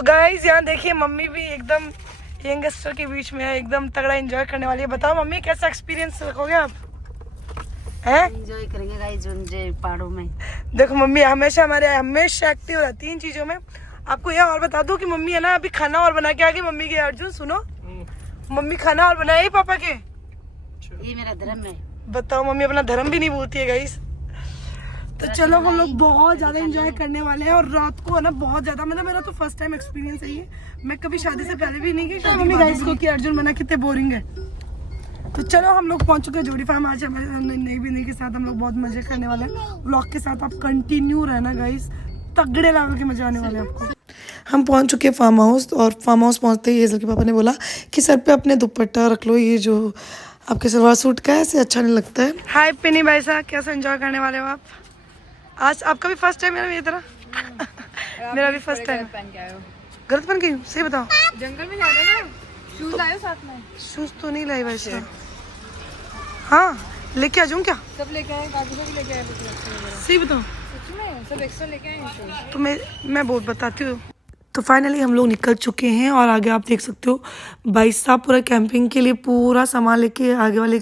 तो गाइस यहाँ देखिए मम्मी भी एकदम यंगस्टर के बीच में है, एकदम तगड़ा एंजॉय करने वाली है। बताओ मम्मी कैसा एक्सपीरियंस रखोगे आप? हैं? एंजॉय करेंगे गाइस जो पहाड़ों में। देखो मम्मी हमेशा एक्टिव रहती है इन चीजों में। आपको यह और बता दूं कि मम्मी है ना अभी खाना और बना के आ गई। मम्मी के अर्जुन सुनो, मम्मी खाना और बनाई पापा के। ये मेरा धर्म है। बताओ मम्मी अपना धर्म भी नहीं भूलती है गाइस। तो चलो हम लोग बहुत ज्यादा एंजॉय करने वाले हैं और रात को है ना बहुत ज्यादा, मतलब मेरा तो फर्स्ट टाइम एक्सपीरियंस है ये। मैं कभी शादी से पहले भी नहीं की शादी मम्मी गाइस को कि अर्जुन बना कितने बोरिंग है। तो चलो हम लोग पहुंच चुके हैं जोड़ी फार्म। आज हमारे नई बिनी के साथ हम लोग बहुत मजे करने वाले हैं। व्लॉग के साथ आप कंटिन्यू रहना गाइस, तगड़े लेवल के मजे आने वाले हैं आपको। हम पहुंच चुके हैं फार्म हाउस और फार्म हाउस पहुंचते ही हेजल के पापा ने बोला कि सर पे अपने दुपट्टा रख लो, ये जो आपके सलवार सूट का है ऐसे अच्छा नहीं लगता है। हाय पिनी भाई साहब, कैसे एंजॉय करने वाले हो आप? आज आपका भी फर्स्ट टाइम है ना ये तरह? मेरा भी फर्स्ट टाइम। गलत पहन गई? सही बताओ। जंगल में जा रहे ना, शूज लाए साथ में? शूज तो नहीं लाई वैसे। हाँ लेके आ जाऊँ क्या? सब लेके आए, काकू से भी लेके आए। सही बताओ। सच में सब एक्स्ट्रा लेके आए शूज। तो मैं बहुत बताती हूँ। तो फाइनली हम लोग निकल चुके हैं और आगे आप देख सकते हो भाई साहब पूरा कैंपिंग के लिए पूरा सामान लेके आगे वाली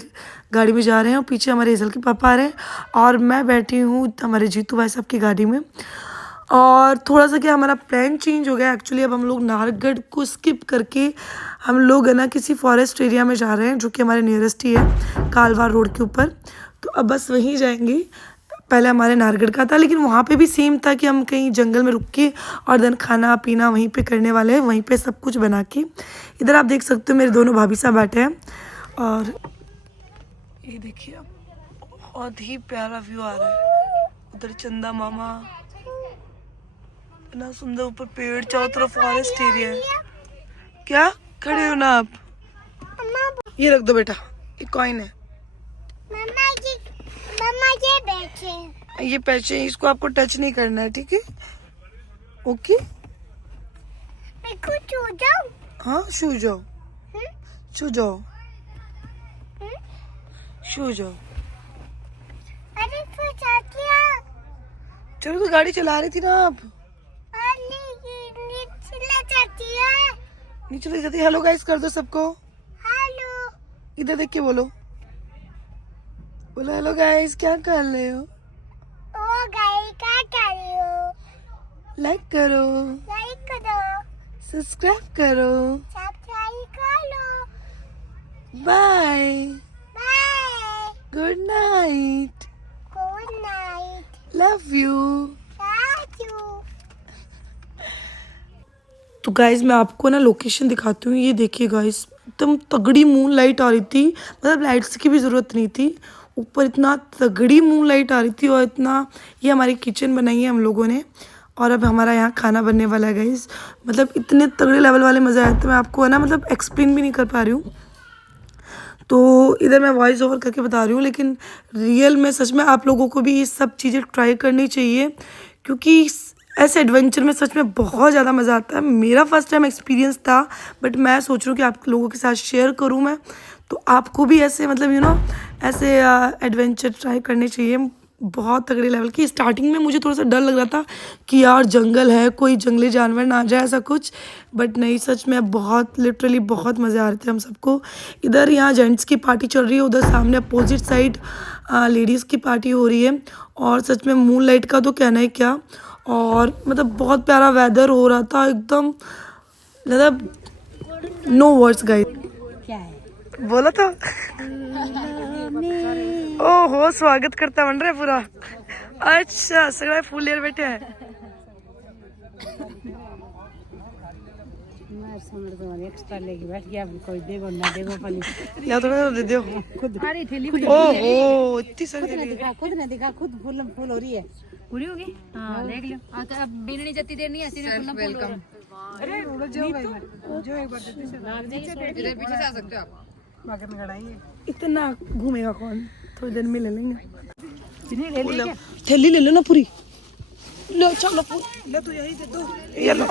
गाड़ी में जा रहे हैं और पीछे हमारे हेजल के पापा आ रहे हैं और मैं बैठी हूँ हमारे जीतू भाई साहब की गाड़ी में। और थोड़ा सा क्या हमारा प्लान चेंज हो गया एक्चुअली। अब हम लोग नाहरगढ़ को स्किप करके हम लोग है ना किसी फॉरेस्ट एरिया में जा रहे हैं जो कि हमारे नियरेस्ट ही है, कालवार रोड के ऊपर। तो अब बस वहीं जाएंगे। पहले हमारे नाहरगढ़ का था लेकिन वहाँ पे भी सेम था कि हम कहीं जंगल में रुक के और देन खाना पीना वहीं पे करने वाले हैं, वहीं पे सब कुछ बना के। इधर आप देख सकते हो मेरे दोनों भाभी साहब बैठे हैं और ये देखिए बहुत ही प्यारा व्यू आ रहा है। उधर चंदा मामा, इतना सुंदर, ऊपर पेड़, चारों तरफ फॉरेस्ट एरिया है। क्या खड़े हो ना आप? ये रख दो बेटा, ये कॉइन है। ये पैसे हैं, इसको आपको टच नहीं करना है, ठीक है? ओके। हाँ छू जाओ, छू जाओ, छू जाओ। चलो तो गाड़ी चला रही थी ना आप। नीचे ले जाती। हेलो गाइस कर दो सबको। हेलो। इधर देख के बोलो, बोलो हेलो गाइस, क्या कर रहे हो? लाइक करो, सब्सक्राइब करो, bye, good night, love you. तो गाइज मैं आपको ना लोकेशन दिखाती हूँ। ये देखिए गाइज एकदम तगड़ी मून लाइट आ रही थी, मतलब लाइट्स की भी ज़रूरत नहीं थी, ऊपर इतना तगड़ी मून लाइट आ रही थी। और इतना, ये हमारी किचन बनाई है हम लोगों ने और अब हमारा यहाँ खाना बनने वाला है गाइज। मतलब इतने तगड़े लेवल वाले मज़े आए थे, मैं आपको है ना मतलब एक्सप्लेन भी नहीं कर पा रही हूँ। तो इधर मैं वॉइस ओवर करके बता रही हूँ लेकिन रियल में सच में आप लोगों को भी ये सब चीज़ें ट्राई करनी चाहिए क्योंकि ऐसे एडवेंचर में सच में बहुत ज़्यादा मज़ा आता है। मेरा फर्स्ट टाइम एक्सपीरियंस था बट मैं सोच रही हूँ कि आप लोगों के साथ शेयर करूँ मैं, तो आपको भी ऐसे मतलब ऐसे एडवेंचर ट्राई करने चाहिए। बहुत तगड़े लेवल की। स्टार्टिंग में मुझे थोड़ा सा डर लग रहा था कि यार जंगल है, कोई जंगली जानवर ना आ जाए ऐसा कुछ, बट नहीं सच में बहुत लिटरली बहुत मज़े आ रहे थे हम सबको। इधर यहाँ जेंट्स की पार्टी चल रही है, उधर सामने अपोजिट साइड लेडीज़ की पार्टी हो रही है। और सच में मून लाइट का तो कहना है क्या, और मतलब बहुत प्यारा वेदर हो रहा था एकदम, मतलब नो वर्ड्स गाइस। क्या है बोला था ओहो स्वागत करता बन रहा है पूरा। अच्छा सगड़ा फूल लेकर बैठे हैं। एक्स्ट्रा लेके बैठ गया, कोई देगो ना देगो पानी या थोड़ा दे दो। सारी थैली ओहो इतनी सारी खुद ने देखा, खुद फूल फूल हो रही है, पूरी होगी। हाँ देख लो। तो अब बिननी जती देर नहीं ऐसी ना वेलकम। अरे जो एक बार इधर पीछे से आ सकते हो आप। इतना घूमेगा कौन, थोड़ी देर में ले लेंगे। थैली ले लो ना पूरी, लो चलो ले तो यही दे दो। ये लो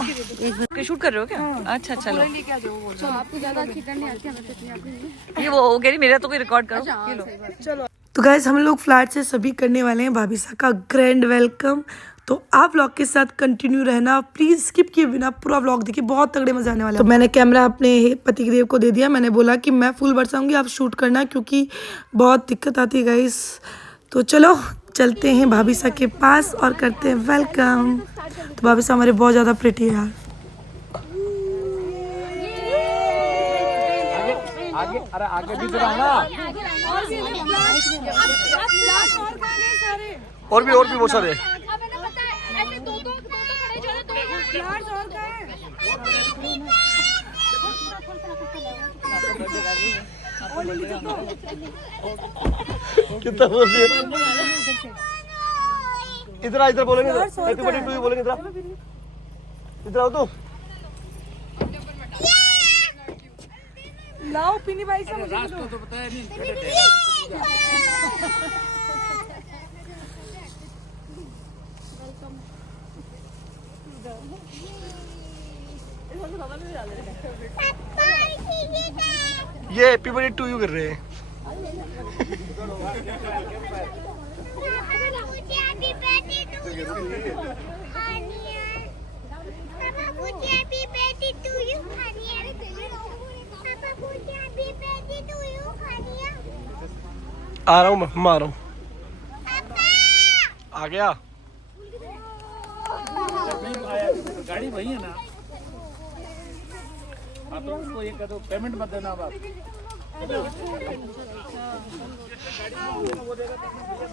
शूट कर रहे हो क्या? अच्छा चलो। आपको ज्यादा अच्छी करनी आती है, ये वो हो गया मेरा तो कोई रिकॉर्ड करो। ये लो चलो। तो गाइस हम लोग फ्लैट से सभी करने वाले हैं भाभी साहब का ग्रैंड वेलकम। तो आप व्लॉग के साथ कंटिन्यू रहना, प्लीज़ स्किप किए बिना पूरा व्लॉग देखिए, बहुत तगड़े मजे आने वाले हैं। तो मैंने कैमरा अपने पति देव को दे दिया, मैंने बोला कि मैं फुल बरसाऊंगी, आप शूट करना क्योंकि बहुत दिक्कत आती है गाइस। तो चलो चलते हैं भाभी सा के पास और करते हैं वेलकम। तो भाभी सा हमारे बहुत ज़्यादा प्रिटी है यार। आगे अरे आगे भी तो ना, और भी बहुत सारे। कितना बोल रही है? इधर बोलेंगे, बोलेंगे इधर आओ तो। लाओ पीनी भाई से मुझे तो बताया नहीं। ये हैप्पी बर्थडे टू यू कर रहे हैं। आ रहा हूँ मैं, आ रहा हूँ। आ गया गाड़ी वही है ना। आप तो उसको ये कर दो, पेमेंट मत देना आप।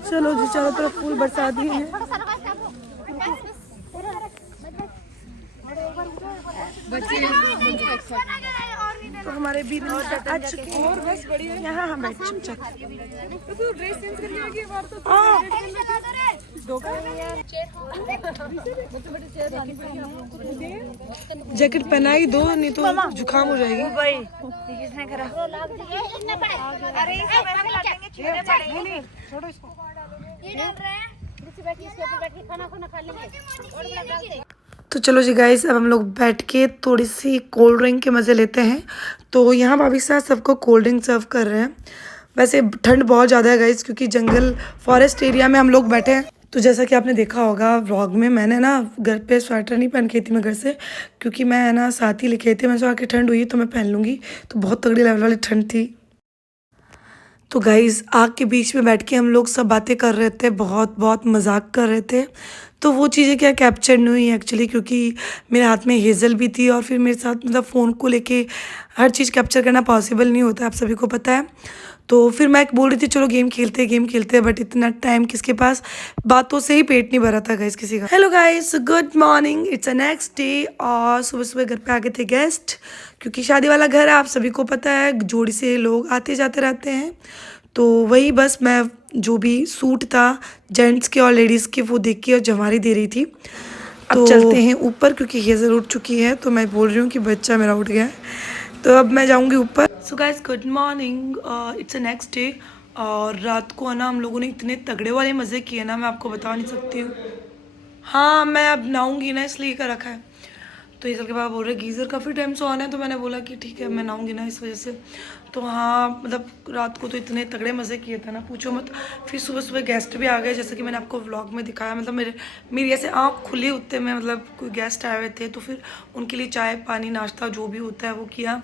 चलो जी, चारों तरफ फूल बरसा दिए हैं। तो हमारे भी आ चुके हैं और बस बढ़िया। यहाँ हम बैठ चुपचाप। जैकेट पहना ही दो, नहीं तो जुकाम हो जाएगी। तो चलो जी गाइस, अब हम लोग बैठ के थोड़ी सी कोल्ड ड्रिंक के मज़े लेते हैं। तो यहाँ भाभी साहब सबको कोल्ड ड्रिंक सर्व कर रहे हैं। वैसे ठंड बहुत ज़्यादा है गाइस, क्योंकि जंगल फॉरेस्ट एरिया में हम लोग बैठे हैं। तो जैसा कि आपने देखा होगा व्लॉग में, मैंने ना घर पे स्वेटर नहीं पहन के थी मैं घर से, क्योंकि मैं ना साथ ही लेके आई थी। मैं जो आके ठंड हुई तो मैं पहन लूँगी, तो बहुत तगड़ी लेवल वाली ठंड थी। तो गाइज़ आग के बीच में बैठ के हम लोग सब बातें कर रहे थे, बहुत मजाक कर रहे थे। तो वो चीज़ें क्या कैप्चर नहीं हुई एक्चुअली, क्योंकि मेरे हाथ में हेज़ल भी थी और फिर मेरे साथ मतलब फ़ोन को लेके हर चीज़ कैप्चर करना पॉसिबल नहीं होता, आप सभी को पता है। तो फिर मैं बोल रही थी चलो गेम खेलते हैं, बट इतना टाइम किसके पास, बातों से ही पेट नहीं भरा था गाइस किसी का। Hello guys, good morning, it's a next day. और सुबह घर पे आ गए थे गेस्ट, क्योंकि शादी वाला घर है, आप सभी को पता है, जोड़ी से लोग आते जाते रहते हैं। तो वही बस मैं जो भी सूट था जेंट्स के और लेडीज़ के वो देख के और जवारी दे रही थी। अब चलते हैं ऊपर, क्योंकि हेज़ल उठ चुकी है। तो मैं बोल रही हूँ कि बच्चा मेरा उठ गया है, तो अब मैं जाऊँगी ऊपर। So guys good morning, it's a next day. और रात को है ना हम लोगों ने इतने तगड़े वाले मज़े किए ना, मैं आपको बता नहीं सकती हूँ। हाँ मैं अब नहाऊंगी ना, इसलिए कर रखा है। तो हेज़ल के पापा बोल रहे गीज़र काफ़ी टाइम से ऑन है, तो मैंने बोला कि ठीक है मैं नहाऊंगी ना इस वजह से। तो हाँ मतलब रात को तो इतने तगड़े मज़े किए थे ना, पूछो मत। फिर सुबह गेस्ट भी आ गए, जैसे कि मैंने आपको व्लॉग में दिखाया। मतलब मेरी ऐसे आँख खुली उठते में मतलब कोई गेस्ट आए हुए थे, तो फिर उनके लिए चाय पानी नाश्ता जो भी होता है वो किया।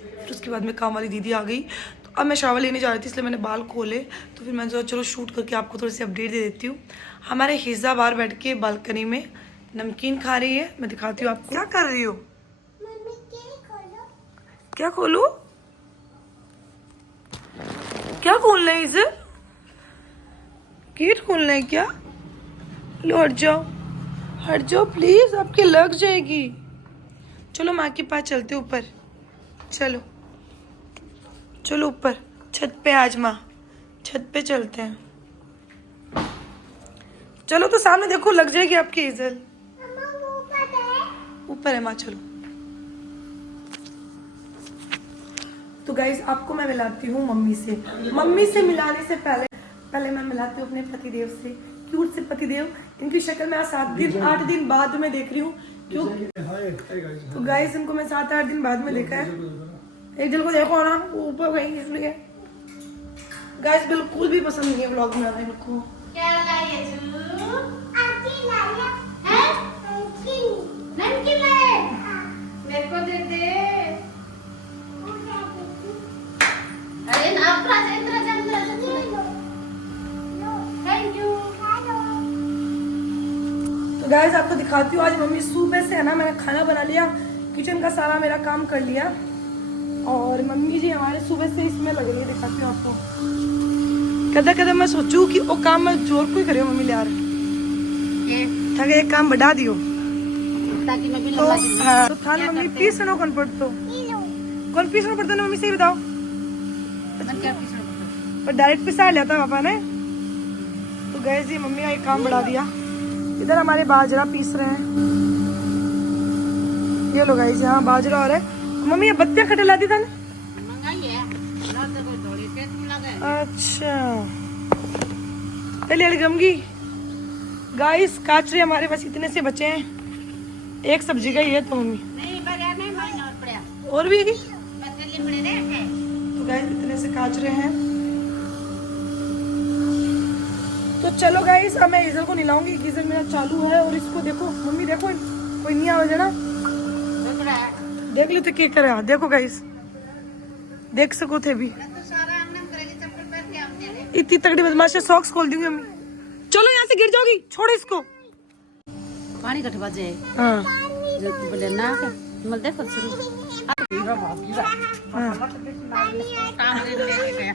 फिर उसके बाद में काम वाली दीदी आ गई, तो अब मैं शावर लेने जा रही थी, इसलिए मैंने बाल खोले। तो फिर मैंने सोचा चलो शूट करके आपको थोड़ी सी अपडेट दे देती हूँ। हमारे हिज़ा बाहर बैठ के बालकनी में नमकीन खा रही है, मैं दिखाती हूँ आपको। क्या कर रही हो? क्या खोलूं? क्या खोलना है इसे? गेट खोलना है क्या? लो हट जाओ प्लीज, आपके लग जाएगी। चलो माँ के पास चलते ऊपर, चलो ऊपर छत पे। आज माँ छत पे चलते हैं, चलो। तो सामने देखो लग जाएगी आपकी हेज़ल। ऊपर है माँ, चलो। तो गाइज आपको मैं मिलाती हूँ मम्मी से मिलाने से पहले मैं मिलाती हूँ अपने पतिदेव से, क्यूट से पतिदेव। इनकी शक्ल मैं 7-8 दिन बाद में देख रही हूँ, क्यों? तो गाइज इनको मैं 7-8 दिन बाद में देखा है। एक जल को देखो ना, वो ऊपर गई इसलिए। गाइज बिल्कुल भी पसंद नहीं है व्लॉग में आना इनको। मेरे को दे दे। अरे ना थैंक यू। तो गाइस आपको दिखाती हूँ, आज मम्मी सुबह से है ना, मैंने खाना बना लिया, किचन का सारा मेरा काम कर लिया, और मम्मी जी हमारे सुबह से इसमें लग रही है। दिखाती हूँ आपको। कदा कदा मैं सोचूं कि वो काम मैं जोर को ही करियो मम्मी यार, ताकि एक काम बढ़ा दियो ताकि मैं भी तो। लंबा दिन हाँ तो थान मम्मी पीसनो कौन पड़तो, कौन पीसनो पड़ता ना मम्मी, सही बताओ। मन क्या पीछे पर डायरेक्ट पिसा लिया था पापा ने। तो गए जी मम्मी का एक काम बढ़ा दिया। इधर हमारे बाजरा पीस रहे हैं, ये लो गाइस, यहाँ बाजरा और है। मम्मी ये बत्तियां खटे लाती था ना। मंगाई है ना, तो कोई थोड़ी टेस्ट में लगा है। अच्छा पहले अलगमगी गाइस, काचरे हमारे पास इतने से बचे हैं, एक सब्जी का ही है। तो मम्मी नहीं बढ़िया नहीं मायने और पड़या और भी पतले पड़े रे। तो गाइस इतने से काचरे हैं। तो चलो गाइस अब मैं इधर को नहीं लाऊंगी, गीजर मेरा चालू है। और इसको देखो मम्मी, देखो कोई नहीं आवे ना, देख रहा है देख लो तो क्या करे। देखो गाइस, देख सको थे भी, तो सारा आंगन करेगी, चप्पल पहन के आते हैं। इतनी तगड़ी बदमाश है, सॉक्स खोल दूंगी मम्मी। चलो यहाँ से गिर जाओगी, छोड़ो इसको। पानी कट बाजे हाँ जो बोले ना के मल देखो शुरू हाँ काम ले गया।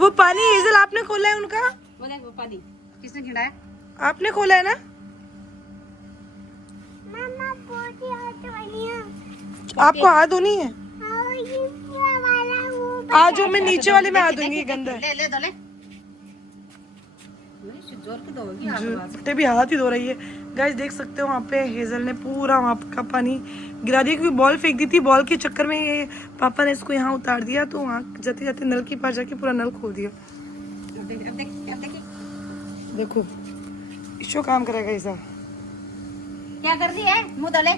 वो पानी हेजल आपने खोला है उनका, वो देख वो पानी किसने खिलाया? आपने खोला है ना। आपको हाथ धोनी है, आज मैं नीचे वाले में हाथ धोंगी, गंदा है। ले दो ले जोर की दोगी आप बात। बेटे भी हाथ ही धो रही है। गाइस देख सकते हो वहाँ पे हेजल ने पूरा वहाँ का पानी गिरा दिया, क्योंकि बॉल फेंक दी थी। बॉल के चक्कर में ये पापा ने इसको यहाँ उतार दिया, तो वहाँ जाते जाते नल के पास जाके पूरा नल खोल दिया। अब देखो इसको काम करेगा ऐसा। क्या कर दी है? मुंह डाले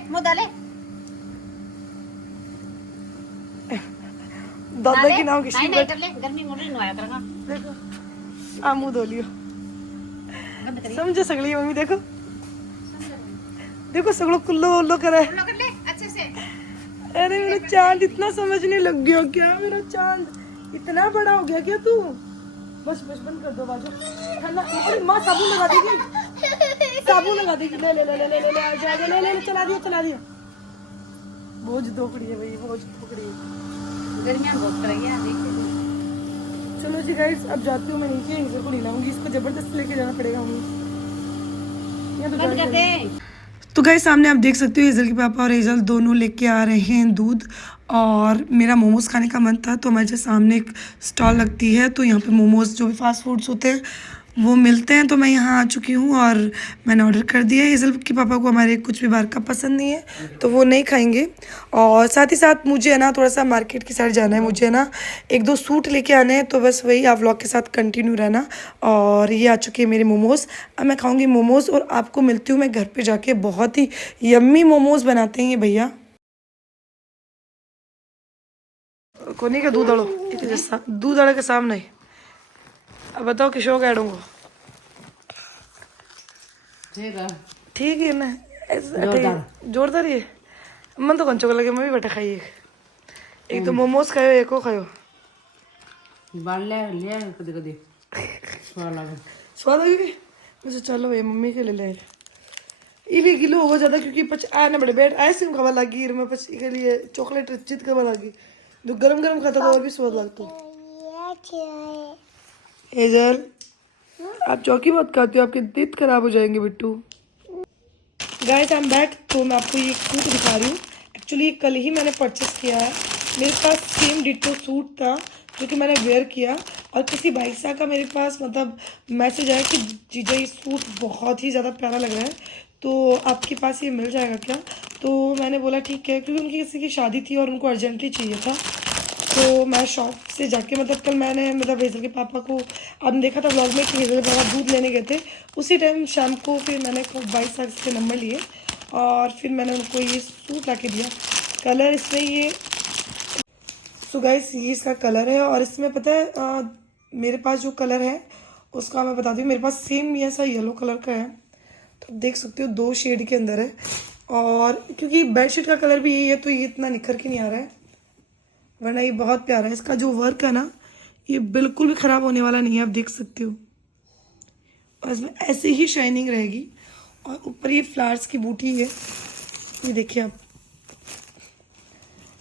दादा की नाम नहीं किसी नहीं कर ले, गर्मी मुड़ रही नहाया करेगा। देखो आ मुँह धो लियो, गंद करिए समझे सगली मम्मी। देखो देखो सगलो कुल्लो उल्लो करे। लो कर ले अच्छे से। अरे मेरा चांद इतना समझने लग गया क्या, मेरा चांद इतना बड़ा हो गया क्या तू। बस बस बंद कर दो बाजू, ठंडा। अरे माँ साबुन लगा देगी, साबुन लगा देगी। ले ले ले ले ले ले ले आ जा, ले ले ले चला दिया। बोझ धोकड़ी है भाई, बोझ धोकड़ी है। गर्मियां बहुत करेगी देखिए। चलो जी गाइस अब जाती हूँ मैं नीचे, इधर को नहीं लाऊंगी, इसको जबरदस्ती लेके जाना पड़ेगा हमें। बंद कर दे। तो गाइस सामने आप देख सकते हो हेजल के पापा और हेजल दोनों लेके आ रहे हैं दूध, और मेरा मोमोज खाने का मन था, तो हमारे जो सामने एक स्टॉल लगती है, तो यहाँ पे मोमोज जो भी फास्ट फूड्स होते हैं वो मिलते हैं। तो मैं यहाँ आ चुकी हूँ और मैंने ऑर्डर कर दिया है। हेजल के पापा को हमारे कुछ भी बाहर का पसंद नहीं है, तो वो नहीं खाएंगे। और साथ ही साथ मुझे है ना थोड़ा सा मार्केट की साइड जाना है, मुझे है ना 1-2 सूट लेके आने हैं। तो बस वही आप व्लॉग के साथ कंटिन्यू रहना। और ये आ चुके हैं मेरे मोमोज़, अब मैं खाऊंगी मोमोज़ और आपको मिलती हूँ मैं घर पे जाके। बहुत ही यम्मी मोमोज़ बनाते हैं ये भैया। कोनी का दूध अड़ो, दूध अड़े के सामने। अब बताओ किशोर का ऐडूंगा, ठीक है ना, जोरदार ही है। मन तो कौन चोक लगे, मैं भी बेटा खाई एक तो मोमोज खायो, एक को खायो। कदी कदी स्वाद लगे मुझे। चलो ये मम्मी के ले ले, ये भी किलो हो ज्यादा, क्योंकि पच आने बड़े बैठ आइसक्रीम खावा लगी, मैं पच के लिए चॉकलेट चित खावा लगी, जो गरम गरम खाता था और भी स्वाद लगता। हेजल आप चौकी मत खाते हो, आपके दांत खराब हो जाएंगे Bittu. Guys I am back. तो मैं आपको ये सूट दिखा रही हूँ। एक्चुअली कल ही मैंने परचेस किया है, मेरे पास सेम डिट्टो सूट था जो कि मैंने वेयर किया, और किसी भाई साहब का मेरे पास मतलब मैसेज आया कि जीजा ये सूट बहुत ही ज़्यादा प्यारा लग रहा है, तो आपके पास ये मिल जाएगा क्या। तो मैंने बोला ठीक है, क्योंकि उनकी किसी की शादी थी और उनको अर्जेंटली चाहिए था। तो मैं शॉप से जाके मतलब कल मैंने मतलब हेजल के पापा को, आपने देखा था व्लॉग में कि हेजल के पापा दूध लेने गए थे, उसी टाइम शाम को फिर मैंने भाई साहब से नंबर लिए और फिर मैंने उनको ये सूट ला के दिया। कलर इसमें ये, सो गाइस ये इसका कलर है, और इसमें पता है मेरे पास जो कलर है उसका मैं बता दूँ, मेरे पास सेम ऐसा येलो कलर का है, तो आप देख सकते हो 2 शेड के अंदर है, और क्योंकि बेडशीट का कलर भी यही है तो ये इतना निखर के नहीं आ रहा है, वरना ये बहुत प्यारा है। इसका जो वर्क है ना ये बिल्कुल भी ख़राब होने वाला नहीं है, आप देख सकते हो, और इसमें ऐसे ही शाइनिंग रहेगी। और ऊपर ये फ्लावर्स की बूटी है, ये देखिए आप,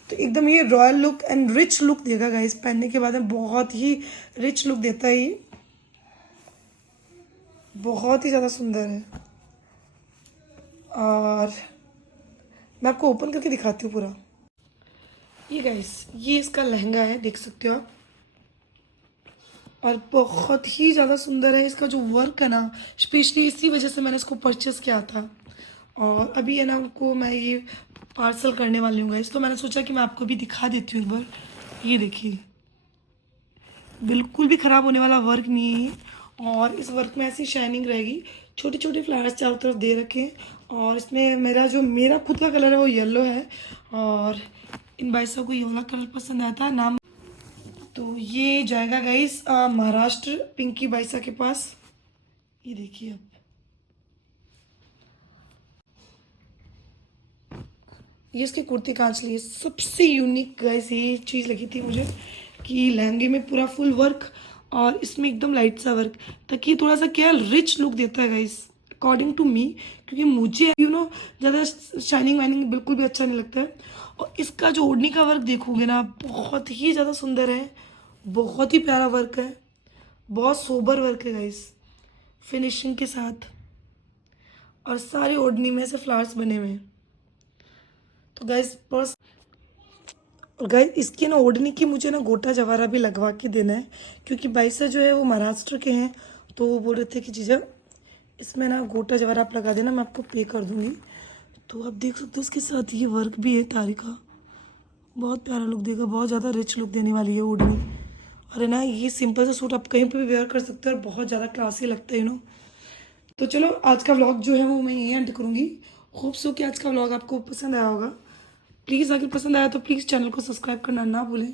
तो एकदम ये royal look and rich look देगा गाइस। पहनने के बाद में बहुत ही रिच लुक देता है, ये बहुत ही ज़्यादा सुंदर है। और मैं आपको ओपन करके दिखाती हूँ पूरा। ये गाइस ये इसका लहंगा है, देख सकते हो आप, और बहुत ही ज़्यादा सुंदर है। इसका जो वर्क है ना, स्पेशली इसी वजह से मैंने इसको परचेस किया था। और अभी है ना उनको मैं ये पार्सल करने वाली हूँ गाइस, तो मैंने सोचा कि मैं आपको भी दिखा देती हूँ एक बार। ये देखिए बिल्कुल भी ख़राब होने वाला वर्क नहीं है ये, और इस वर्क में ऐसी शाइनिंग रहेगी। छोटे छोटे फ्लावर्स चारों तरफ दे रखे हैं, और इसमें मेरा खुद का कलर है वो येलो है, और इन भाई साहब को ये वाला कलर पसंद आता है नाम। तो ये जाएगा गाइस महाराष्ट्र पिंकी बाईसा के पास। ये देखिए आप, ये इसकी कुर्ती कांच ली है। सबसे यूनिक गाइस ये चीज़ लगी थी मुझे कि लहंगे में पूरा फुल वर्क और इसमें एकदम लाइट सा वर्क, ताकि थोड़ा सा क्या रिच लुक देता है गाइस अकॉर्डिंग टू मी, क्योंकि मुझे ज़्यादा शाइनिंग वाइनिंग बिल्कुल भी अच्छा नहीं लगता है। और इसका जो ओढ़नी का वर्क देखोगे ना, बहुत ही ज़्यादा सुंदर है, बहुत ही प्यारा वर्क है, बहुत सोबर वर्क है गाइस, फिनिशिंग के साथ, और सारी ओढ़नी में से फ्लावर्स बने हुए हैं। तो गाइस पर्स, और गाइस इसकी ना ओढ़नी की मुझे ना गोटा जवारा भी लगवा के देना है, क्योंकि बाईसा जो है वो महाराष्ट्र के हैं, तो वो बोल रहे थे कि जीजा इसमें ना गोटा जवारा आप लगा देना, मैं आपको पे कर दूँगी। तो आप देख सकते हो उसके साथ ये वर्क भी है तारी का, बहुत प्यारा लुक देगा, बहुत ज़्यादा रिच लुक देने वाली है ओढ़नी। और है ना ये सिंपल सा सूट आप कहीं पर भी वेयर कर सकते हो और बहुत ज़्यादा क्लासी लगता है तो चलो आज का व्लॉग जो है वो मैं यहीं एंड करूँगी। होप सो कि आज का व्लॉग आपको पसंद आया होगा। प्लीज़ अगर पसंद आया तो प्लीज़ चैनल को सब्सक्राइब करना ना भूलें।